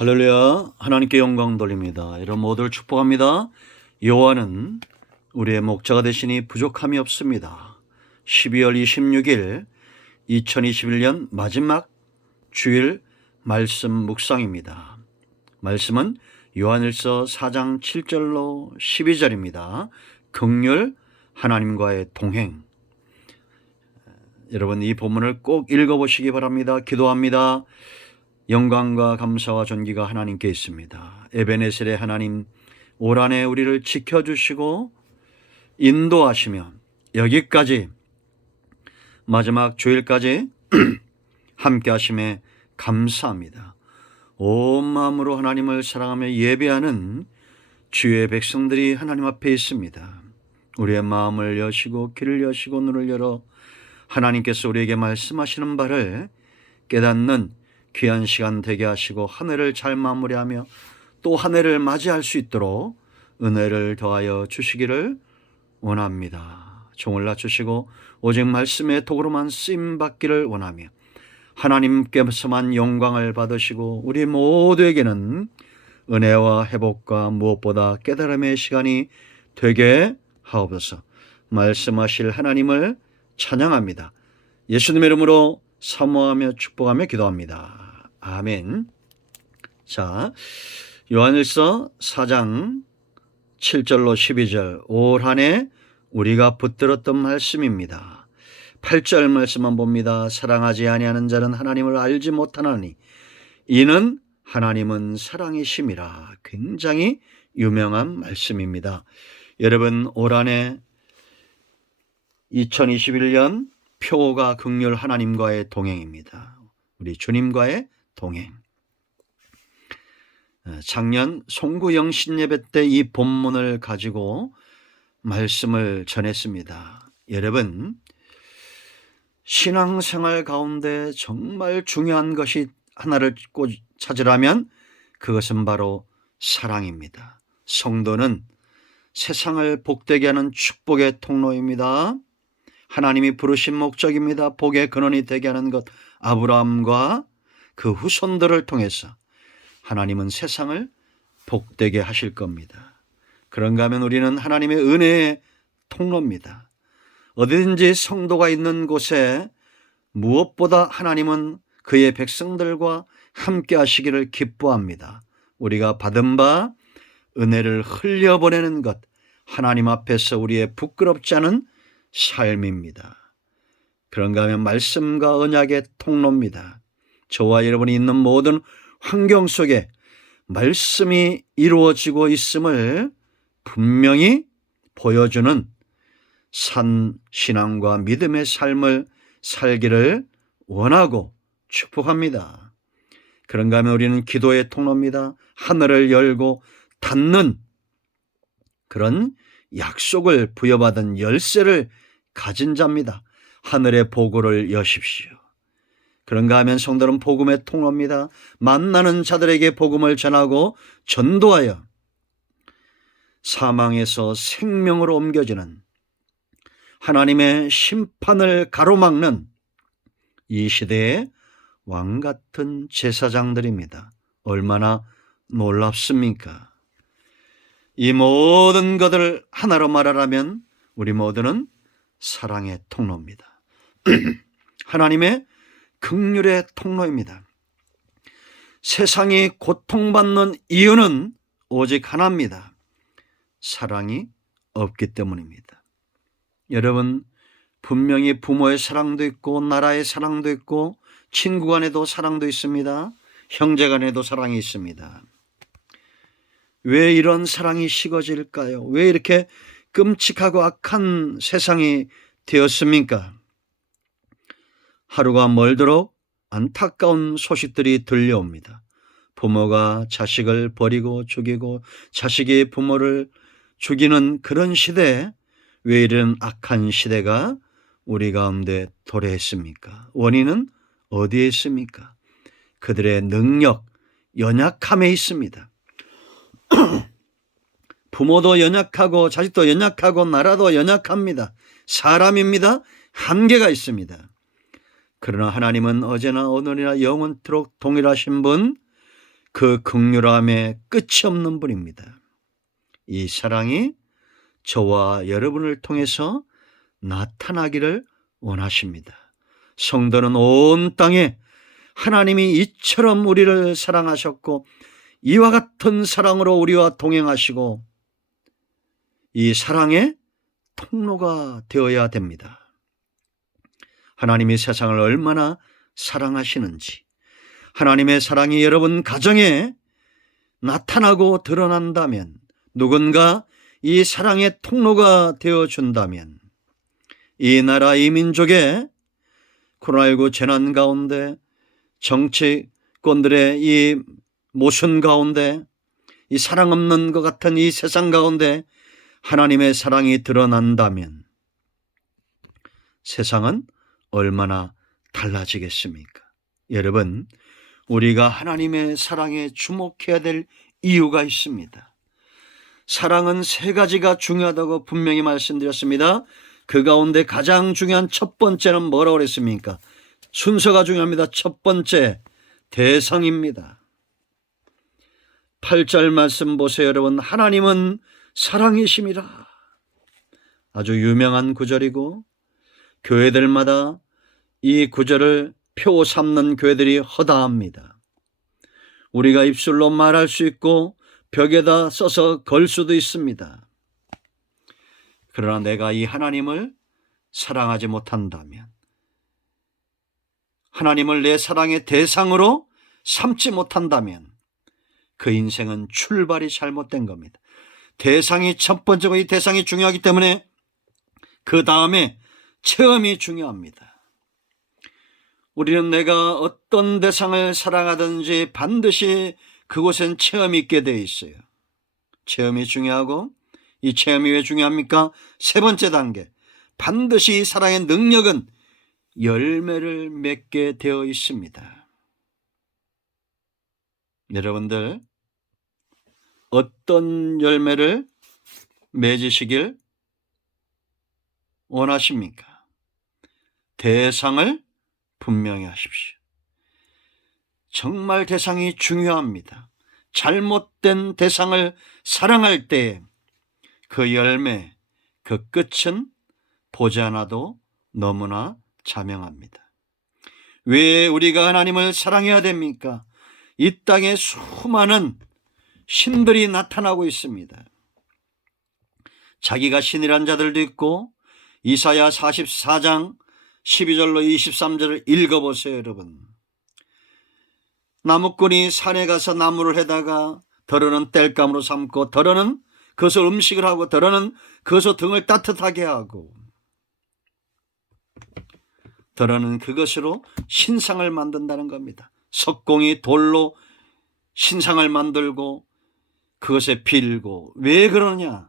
할렐루야. 하나님께 영광 돌립니다. 여러분 모두를 축복합니다. 여호와는 우리의 목자가 되시니 부족함이 없습니다. 12월 26일 2021년 마지막 주일 말씀 묵상입니다. 말씀은 요한일서 4장 7절로 12절입니다. 긍휼 하나님과의 동행. 여러분 이 본문을 꼭 읽어보시기 바랍니다. 기도합니다. 영광과 감사와 존귀가 하나님께 있습니다. 에베네셀의 하나님, 올 한해 우리를 지켜주시고 인도하시며 여기까지 마지막 주일까지 함께 하심에 감사합니다. 온 마음으로 하나님을 사랑하며 예배하는 주의 백성들이 하나님 앞에 있습니다. 우리의 마음을 여시고 귀를 여시고 눈을 열어 하나님께서 우리에게 말씀하시는 바를 깨닫는 귀한 시간 되게 하시고 한 해를 잘 마무리하며 또 한 해를 맞이할 수 있도록 은혜를 더하여 주시기를 원합니다. 종을 낮추시고 오직 말씀의 도구로만 쓰임받기를 원하며 하나님께서만 영광을 받으시고 우리 모두에게는 은혜와 회복과 무엇보다 깨달음의 시간이 되게 하옵소서. 말씀하실 하나님을 찬양합니다. 예수님의 이름으로 사모하며 축복하며 기도합니다. 아멘. 자, 요한일서 4장 7절로 12절 올 한해 우리가 붙들었던 말씀입니다. 8절 말씀만 봅니다. 사랑하지 아니하는 자는 하나님을 알지 못하나니 이는 하나님은 사랑이심이라. 굉장히 유명한 말씀입니다. 여러분 올 한해 2021년 표가 긍휼 하나님과의 동행입니다. 우리 주님과의 동행. 작년 송구영신 예배 때 이 본문을 가지고 말씀을 전했습니다. 여러분, 신앙생활 가운데 정말 중요한 것이 하나를 찾으라면 그것은 바로 사랑입니다. 성도는 세상을 복되게 하는 축복의 통로입니다. 하나님이 부르신 목적입니다. 복의 근원이 되게 하는 것, 아브라함과 그 후손들을 통해서 하나님은 세상을 복되게 하실 겁니다. 그런가 하면 우리는 하나님의 은혜의 통로입니다. 어디든지 성도가 있는 곳에 무엇보다 하나님은 그의 백성들과 함께 하시기를 기뻐합니다. 우리가 받은 바 은혜를 흘려보내는 것, 하나님 앞에서 우리의 부끄럽지 않은 삶입니다. 그런가 하면 말씀과 언약의 통로입니다. 저와 여러분이 있는 모든 환경 속에 말씀이 이루어지고 있음을 분명히 보여주는 신앙과 믿음의 삶을 살기를 원하고 축복합니다. 그런가 하면 우리는 기도의 통로입니다. 하늘을 열고 닫는 그런 약속을 부여받은 열쇠를 가진 자입니다. 하늘의 보고를 여십시오. 그런가 하면 성도는 복음의 통로입니다. 만나는 자들에게 복음을 전하고 전도하여 사망에서 생명으로 옮겨지는 하나님의 심판을 가로막는 이 시대의 왕같은 제사장들입니다. 얼마나 놀랍습니까? 이 모든 것을 하나로 말하라면 우리 모두는 사랑의 통로입니다. 하나님의 긍휼의 통로입니다. 세상이 고통받는 이유는 오직 하나입니다. 사랑이 없기 때문입니다. 여러분, 분명히 부모의 사랑도 있고 나라의 사랑도 있고 친구 간에도 사랑도 있습니다. 형제 간에도 사랑이 있습니다. 왜 이런 사랑이 식어질까요? 왜 이렇게 끔찍하고 악한 세상이 되었습니까? 하루가 멀도록 안타까운 소식들이 들려옵니다. 부모가 자식을 버리고 죽이고 자식이 부모를 죽이는 그런 시대에 왜 이런 악한 시대가 우리 가운데 도래했습니까? 원인은 어디에 있습니까? 그들의 능력, 연약함에 있습니다. 부모도 연약하고 자식도 연약하고 나라도 연약합니다. 사람입니다. 한계가 있습니다. 그러나 하나님은 어제나 오늘이나 영원토록 동일하신 분, 그 긍휼함에 끝이 없는 분입니다. 이 사랑이 저와 여러분을 통해서 나타나기를 원하십니다. 성도는 온 땅에 하나님이 이처럼 우리를 사랑하셨고 이와 같은 사랑으로 우리와 동행하시고 이 사랑의 통로가 되어야 됩니다. 하나님이 세상을 얼마나 사랑하시는지, 하나님의 사랑이 여러분 가정에 나타나고 드러난다면, 누군가 이 사랑의 통로가 되어준다면 이 나라 이 민족의 코로나19 재난 가운데, 정치권들의 이 모순 가운데, 이 사랑 없는 것 같은 이 세상 가운데 하나님의 사랑이 드러난다면 세상은 얼마나 달라지겠습니까? 여러분, 우리가 하나님의 사랑에 주목해야 될 이유가 있습니다. 사랑은 세 가지가 중요하다고 분명히 말씀드렸습니다. 그 가운데 가장 중요한 첫 번째는 뭐라고 그랬습니까? 순서가 중요합니다. 첫 번째, 대상입니다. 8절 말씀 보세요, 여러분. 하나님은 사랑이심이라. 아주 유명한 구절이고 교회들마다 이 구절을 표 삼는 교회들이 허다합니다. 우리가 입술로 말할 수 있고 벽에다 써서 걸 수도 있습니다. 그러나 내가 이 하나님을 사랑하지 못한다면, 하나님을 내 사랑의 대상으로 삼지 못한다면 그 인생은 출발이 잘못된 겁니다. 대상이 첫 번째고 이 대상이 중요하기 때문에 그 다음에 체험이 중요합니다. 우리는 내가 어떤 대상을 사랑하든지 반드시 그곳엔 체험이 있게 되어 있어요. 체험이 중요하고, 이 체험이 왜 중요합니까? 세 번째 단계, 반드시 이 사랑의 능력은 열매를 맺게 되어 있습니다. 여러분들 어떤 열매를 맺으시길 원하십니까? 대상을 분명히 하십시오. 정말 대상이 중요합니다. 잘못된 대상을 사랑할 때 그 열매, 그 끝은 보지 않아도 너무나 자명합니다. 왜 우리가 하나님을 사랑해야 됩니까? 이 땅에 수많은 신들이 나타나고 있습니다. 자기가 신이란 자들도 있고, 이사야 44장 12절로 23절을 읽어보세요, 여러분. 나무꾼이 산에 가서 나무를 해다가 더러는 땔감으로 삼고, 더러는 그것을 음식을 하고, 더러는 그것을 등을 따뜻하게 하고, 더러는 그것으로 신상을 만든다는 겁니다. 석공이 돌로 신상을 만들고 그것에 빌고. 왜 그러냐?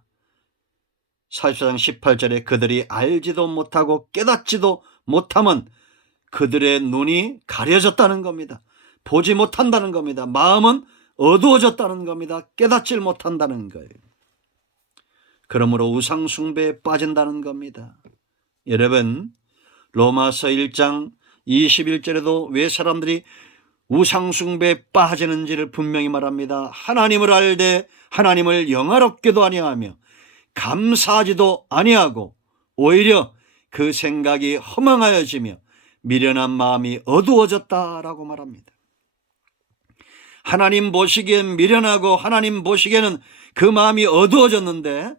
44장 18절에 그들이 알지도 못하고 깨닫지도 못하면 그들의 눈이 가려졌다는 겁니다. 보지 못한다는 겁니다. 마음은 어두워졌다는 겁니다. 깨닫질 못한다는 거예요. 그러므로 우상 숭배에 빠진다는 겁니다. 여러분, 로마서 1장 21절에도 왜 사람들이 우상 숭배에 빠지는지를 분명히 말합니다. 하나님을 알되 하나님을 영화롭게도 아니하며 감사하지도 아니하고 오히려 그 생각이 허망하여지며 미련한 마음이 어두워졌다라고 말합니다. 하나님 보시기엔 미련하고 하나님 보시기에는 그 마음이 어두워졌는데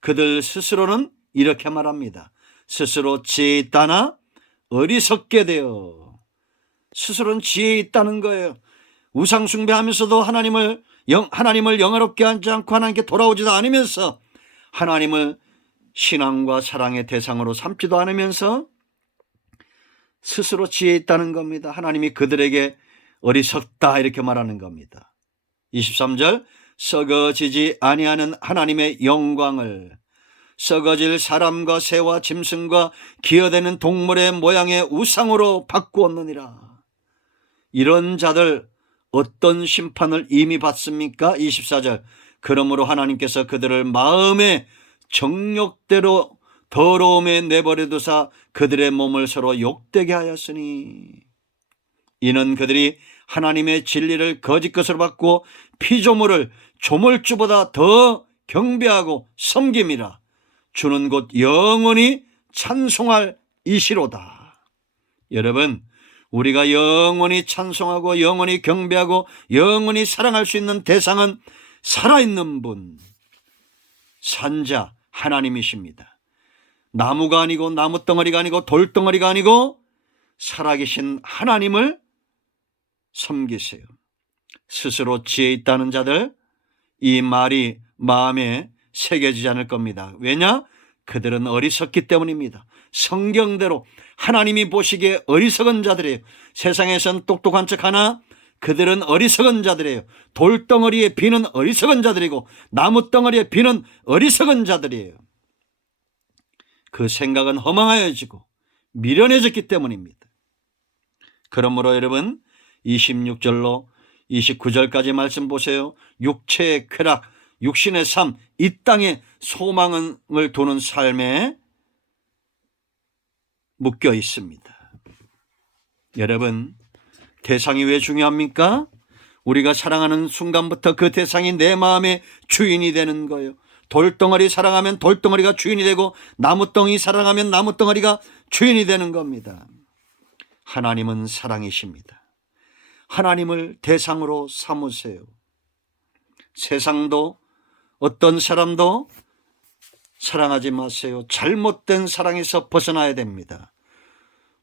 그들 스스로는 이렇게 말합니다. 스스로 지혜 있다나 어리석게 되어. 스스로는 지혜 있다는 거예요. 우상 숭배하면서도 하나님을 영화롭게 하지 않고 하나님께 돌아오지도 않으면서, 하나님을 신앙과 사랑의 대상으로 삼지도 않으면서 스스로 지혜 있다는 겁니다. 하나님이 그들에게 어리석다 이렇게 말하는 겁니다. 23절, 썩어지지 아니하는 하나님의 영광을 썩어질 사람과 새와 짐승과 기어대는 동물의 모양의 우상으로 바꾸었느니라. 이런 자들 어떤 심판을 이미 받습니까? 24절, 그러므로 하나님께서 그들을 마음의 정욕대로 더러움에 내버려 두사 그들의 몸을 서로 욕되게 하였으니, 이는 그들이 하나님의 진리를 거짓 것으로 바꾸어 피조물을 조물주보다 더 경배하고 섬김이라. 주는 곧 영원히 찬송할 이시로다. 여러분, 우리가 영원히 찬송하고 영원히 경배하고 영원히 사랑할 수 있는 대상은 살아있는 분, 산자 하나님이십니다. 나무가 아니고 나무덩어리가 아니고 돌덩어리가 아니고 살아계신 하나님을 섬기세요. 스스로 지혜 있다는 자들, 이 말이 마음에 새겨지지 않을 겁니다. 왜냐? 그들은 어리석기 때문입니다. 성경대로 하나님이 보시기에 어리석은 자들이에요. 세상에선 똑똑한 척하나 그들은 어리석은 자들이에요. 돌덩어리에 비는 어리석은 자들이고 나무덩어리에 비는 어리석은 자들이에요. 그 생각은 허망하여지고 미련해졌기 때문입니다. 그러므로 여러분 26절로 29절까지 말씀 보세요. 육체의 쾌락, 육신의 삶, 이 땅에 소망을 두는 삶에 묶여 있습니다. 여러분, 대상이 왜 중요합니까? 우리가 사랑하는 순간부터 그 대상이 내 마음의 주인이 되는 거예요. 돌덩어리 사랑하면 돌덩어리가 주인이 되고 나무덩이 사랑하면 나무덩어리가 주인이 되는 겁니다. 하나님은 사랑이십니다. 하나님을 대상으로 삼으세요. 세상도 어떤 사람도 사랑하지 마세요. 잘못된 사랑에서 벗어나야 됩니다.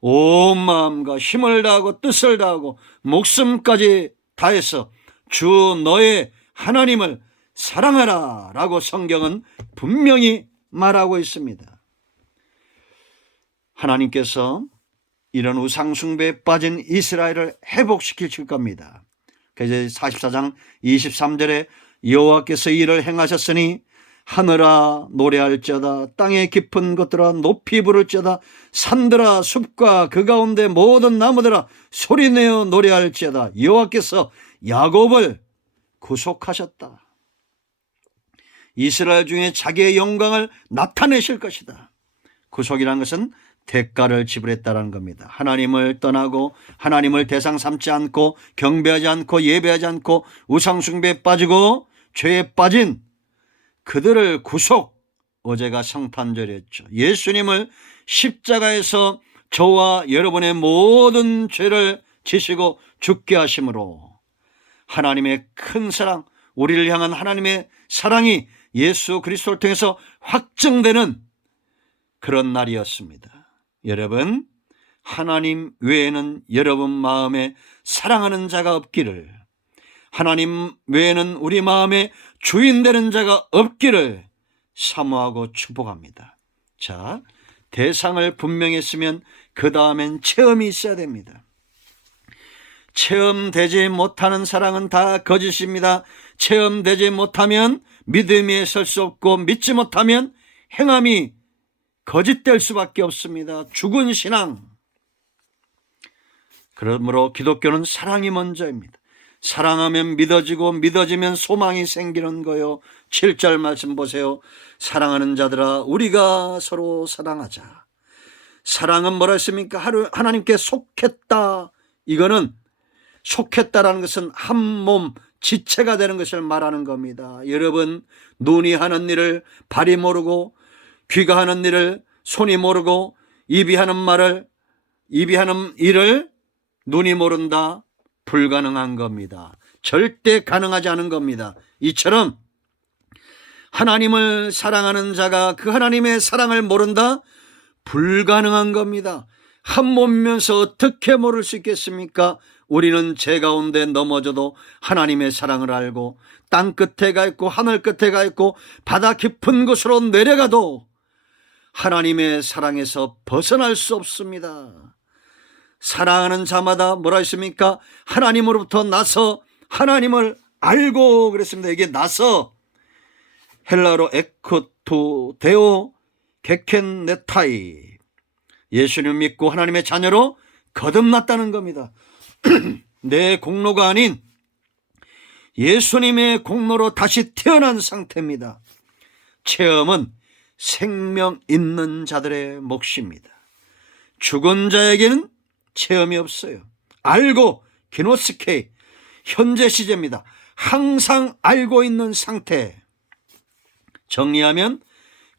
온 마음과 힘을 다하고 뜻을 다하고 목숨까지 다해서 주 너의 하나님을 사랑하라 라고 성경은 분명히 말하고 있습니다. 하나님께서 이런 우상숭배에 빠진 이스라엘을 회복시키실 겁니다. 그래서 44장 23절에 여호와께서 이를 행하셨으니 하늘아 노래할지어다, 땅의 깊은 곳들아 높이 부를지어다, 산들아 숲과 그 가운데 모든 나무들아 소리내어 노래할지어다. 여호와께서 야곱을 구속하셨다. 이스라엘 중에 자기의 영광을 나타내실 것이다. 구속이라는 것은 대가를 지불했다는 겁니다. 하나님을 떠나고 하나님을 대상 삼지 않고 경배하지 않고 예배하지 않고 우상숭배에 빠지고 죄에 빠진 그들을 구속, 어제가 성탄절이었죠. 예수님을 십자가에서 저와 여러분의 모든 죄를 지시고 죽게 하심으로 하나님의 큰 사랑, 우리를 향한 하나님의 사랑이 예수 그리스도를 통해서 확증되는 그런 날이었습니다. 여러분, 하나님 외에는 여러분 마음에 사랑하는 자가 없기를, 하나님 외에는 우리 마음에 주인 되는 자가 없기를 사모하고 축복합니다. 자, 대상을 분명히 했으면 그 다음엔 체험이 있어야 됩니다. 체험되지 못하는 사랑은 다 거짓입니다. 체험되지 못하면 믿음에 설 수 없고 믿지 못하면 행함이 거짓될 수밖에 없습니다. 죽은 신앙. 그러므로 기독교는 사랑이 먼저입니다. 사랑하면 믿어지고 믿어지면 소망이 생기는 거요. 7절 말씀 보세요. 사랑하는 자들아 우리가 서로 사랑하자. 사랑은 뭐라 했습니까? 하나님께 속했다. 이거는 속했다라는 것은 한 몸 지체가 되는 것을 말하는 겁니다. 여러분, 눈이 하는 일을 발이 모르고, 귀가 하는 일을 손이 모르고, 입이 하는 일을 눈이 모른다. 불가능한 겁니다. 절대 가능하지 않은 겁니다. 이처럼 하나님을 사랑하는 자가 그 하나님의 사랑을 모른다? 불가능한 겁니다. 한 몸이면서 어떻게 모를 수 있겠습니까? 우리는 죄 가운데 넘어져도 하나님의 사랑을 알고, 땅 끝에 가 있고 하늘 끝에 가 있고 바다 깊은 곳으로 내려가도 하나님의 사랑에서 벗어날 수 없습니다. 사랑하는 자마다 뭐라 했습니까? 하나님으로부터 나서 하나님을 알고 그랬습니다. 이게 나서 헬라어로 에코토데오 게켄네타이, 예수님 믿고 하나님의 자녀로 거듭났다는 겁니다. 내 공로가 아닌 예수님의 공로로 다시 태어난 상태입니다. 체험은 생명 있는 자들의 몫입니다. 죽은 자에게는 체험이 없어요. 알고 기노스케, 현재 시제입니다. 항상 알고 있는 상태. 정리하면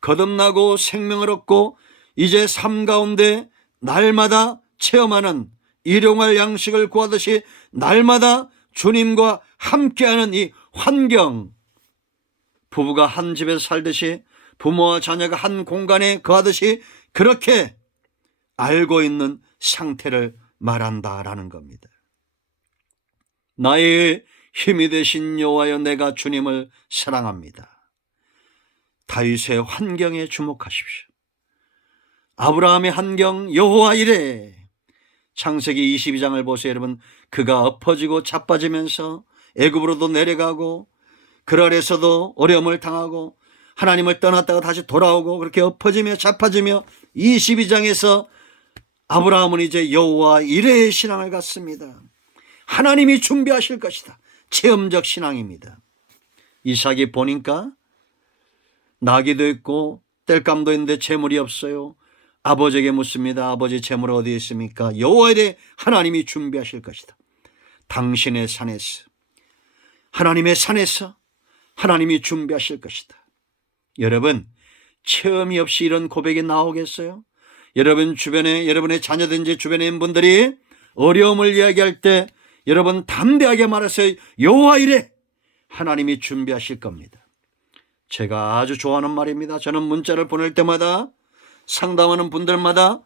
거듭나고 생명을 얻고 이제 삶 가운데 날마다 체험하는 일용할 양식을 구하듯이 날마다 주님과 함께하는 이 환경, 부부가 한 집에서 살듯이 부모와 자녀가 한 공간에 거하듯이 그렇게 알고 있는 상태를 말한다라는 겁니다. 나의 힘이 되신 여호와여, 내가 주님을 사랑합니다. 다윗의 환경에 주목하십시오. 아브라함의 환경, 여호와 이래. 창세기 22장을 보세요, 여러분. 그가 엎어지고 자빠지면서 애굽으로도 내려가고 그 아래서도 어려움을 당하고 하나님을 떠났다가 다시 돌아오고 그렇게 엎어지며 자빠지며 22장에서 아브라함은 이제 여호와 이레의 신앙을 갖습니다. 하나님이 준비하실 것이다. 체험적 신앙입니다. 이삭이 보니까 나귀도 있고 땔감도 있는데 재물이 없어요. 아버지에게 묻습니다. 아버지, 재물 어디에 있습니까? 여호와 이레, 하나님이 준비하실 것이다. 당신의 산에서, 하나님의 산에서 하나님이 준비하실 것이다. 여러분, 체험이 없이 이런 고백이 나오겠어요? 여러분 주변에, 여러분의 자녀든지 주변에 있는 분들이 어려움을 이야기할 때 여러분 담대하게 말하세요. 여호와 이레, 하나님이 준비하실 겁니다. 제가 아주 좋아하는 말입니다. 저는 문자를 보낼 때마다 상담하는 분들마다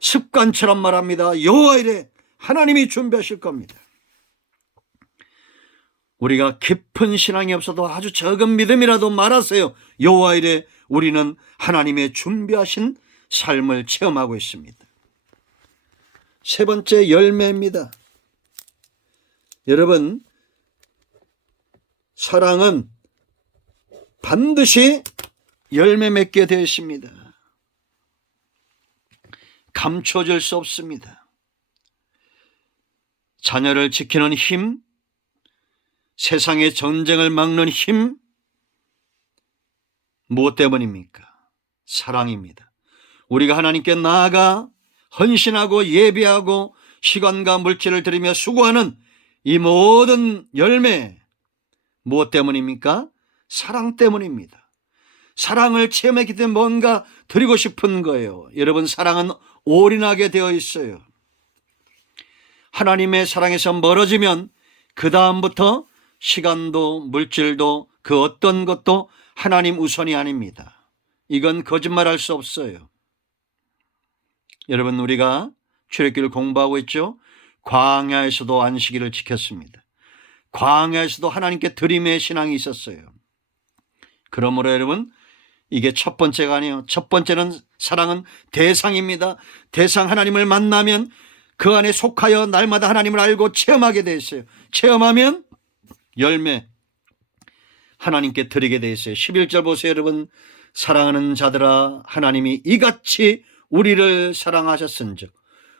습관처럼 말합니다. 여호와 이레, 하나님이 준비하실 겁니다. 우리가 깊은 신앙이 없어도 아주 적은 믿음이라도 말하세요. 여호와 이레, 우리는 하나님의 준비하신 삶을 체험하고 있습니다. 세 번째, 열매입니다. 여러분, 사랑은 반드시 열매 맺게 되어 있습니다. 감춰질 수 없습니다. 자녀를 지키는 힘, 세상의 전쟁을 막는 힘, 무엇 때문입니까? 사랑입니다. 우리가 하나님께 나아가 헌신하고 예배하고 시간과 물질을 들이며 수고하는 이 모든 열매, 무엇 때문입니까? 사랑 때문입니다. 사랑을 체험했기 때문에 뭔가 드리고 싶은 거예요. 여러분, 사랑은 올인하게 되어 있어요. 하나님의 사랑에서 멀어지면 그 다음부터 시간도 물질도 그 어떤 것도 하나님 우선이 아닙니다. 이건 거짓말할 수 없어요. 여러분, 우리가 출애굽기를 공부하고 있죠. 광야에서도 안식일을 지켰습니다. 광야에서도 하나님께 드림의 신앙이 있었어요. 그러므로 여러분, 이게 첫 번째가 아니에요. 첫 번째는 사랑은 대상입니다. 대상, 하나님을 만나면 그 안에 속하여 날마다 하나님을 알고 체험하게 돼 있어요. 체험하면 열매, 하나님께 드리게 돼 있어요. 11절 보세요, 여러분. 사랑하는 자들아, 하나님이 이같이 우리를 사랑하셨은즉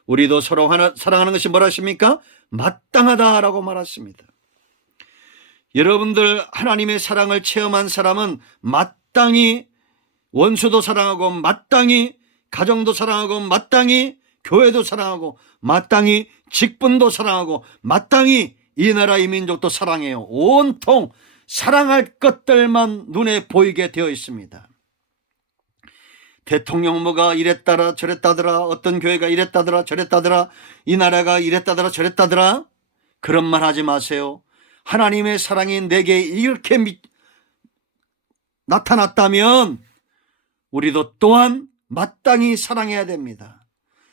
우리도 서로 사랑하는 것이 뭐라 하십니까? 마땅하다라고 말했습니다. 여러분들, 하나님의 사랑을 체험한 사람은 마땅히 원수도 사랑하고, 마땅히 가정도 사랑하고, 마땅히 교회도 사랑하고, 마땅히 직분도 사랑하고, 마땅히 이 나라 이 민족도 사랑해요. 온통 사랑할 것들만 눈에 보이게 되어 있습니다. 대통령 뭐가 이랬다라 저랬다더라, 어떤 교회가 이랬다더라 저랬다더라, 이 나라가 이랬다더라 저랬다더라, 그런 말 하지 마세요. 하나님의 사랑이 내게 이렇게 나타났다면 우리도 또한 마땅히 사랑해야 됩니다.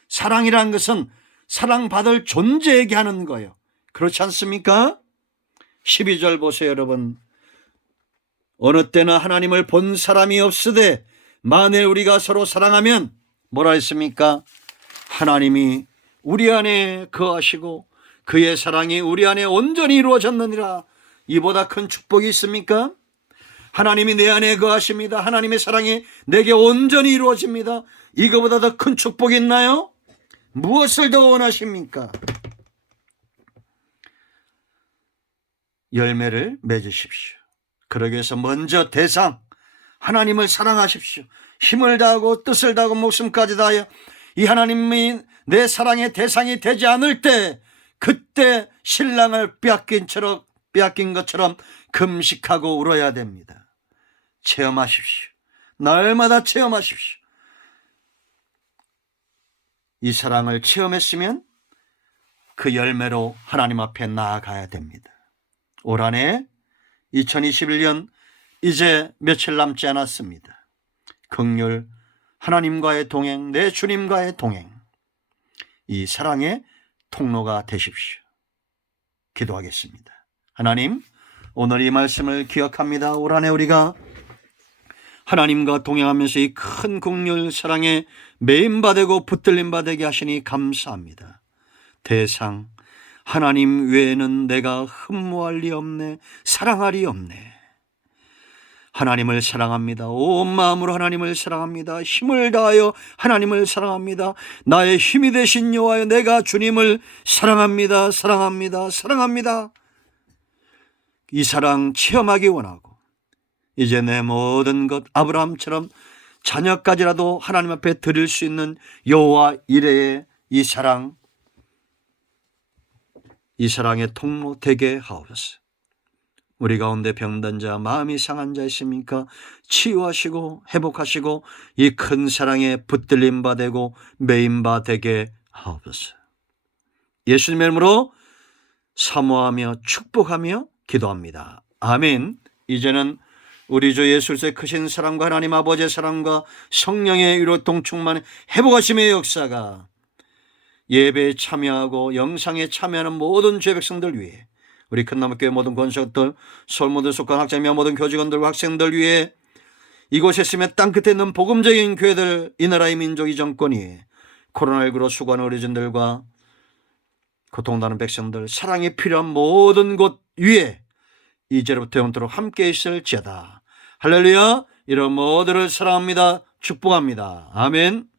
사랑이란 것은 사랑받을 존재에게 하는 거예요. 그렇지 않습니까? 12절 보세요, 여러분. 어느 때나 하나님을 본 사람이 없으되 만일 우리가 서로 사랑하면 뭐라 했습니까? 하나님이 우리 안에 거하시고 그의 사랑이 우리 안에 온전히 이루어졌느니라. 이보다 큰 축복이 있습니까? 하나님이 내 안에 거하십니다. 하나님의 사랑이 내게 온전히 이루어집니다. 이거보다 더 큰 축복이 있나요? 무엇을 더 원하십니까? 열매를 맺으십시오. 그러기 위해서 먼저 대상, 하나님을 사랑하십시오. 힘을 다하고 뜻을 다하고 목숨까지 다하여 이 하나님이 내 사랑의 대상이 되지 않을 때 그때 신랑을 빼앗긴 것처럼 금식하고 울어야 됩니다. 체험하십시오. 날마다 체험하십시오. 이 사랑을 체험했으면 그 열매로 하나님 앞에 나아가야 됩니다. 올 한 해 2021년 이제 며칠 남지 않았습니다. 긍휼, 하나님과의 동행, 내 주님과의 동행, 이 사랑의 통로가 되십시오. 기도하겠습니다. 하나님, 오늘 이 말씀을 기억합니다. 올 한 해 우리가 하나님과 동행하면서 이 큰 긍휼 사랑에 매인바 되고 붙들림바 되게 하시니 감사합니다. 대상, 하나님 외에는 내가 흠모할 리 없네, 사랑할 리 없네. 하나님을 사랑합니다. 온 마음으로 하나님을 사랑합니다. 힘을 다하여 하나님을 사랑합니다. 나의 힘이 되신 여호와여, 내가 주님을 사랑합니다. 사랑합니다. 사랑합니다. 이 사랑 체험하기 원하고 이제 내 모든 것 아브라함처럼 자녀까지라도 하나님 앞에 드릴 수 있는 여호와 이레의 이 사랑, 이 사랑의 통로 되게 하옵소서. 우리 가운데 병든 자, 마음이 상한 자 있습니까? 치유하시고 회복하시고 이 큰 사랑에 붙들림 바 되고 매인 바 되게 하옵소서. 예수님의 이름으로 사모하며 축복하며 기도합니다. 아멘. 이제는 우리 주 예수 그리스도의 크신 사랑과 하나님 아버지의 사랑과 성령의 위로 동충만 회복하심의 역사가 예배에 참여하고 영상에 참여하는 모든 죄 백성들 위해, 우리 큰나무교회 모든 권속들, 서울 모든 속한 학자며 모든 교직원들과 학생들 위해, 이곳에 있으면 땅끝에 있는 복음적인 교회들, 이 나라의 민족, 이 정권이 코로나19로 수고하는 어르신들과 고통당하는 백성들, 사랑이 필요한 모든 곳 위에 이제로부터 영원토록 함께 있을지어다. 할렐루야. 이런 모두를 사랑합니다. 축복합니다. 아멘.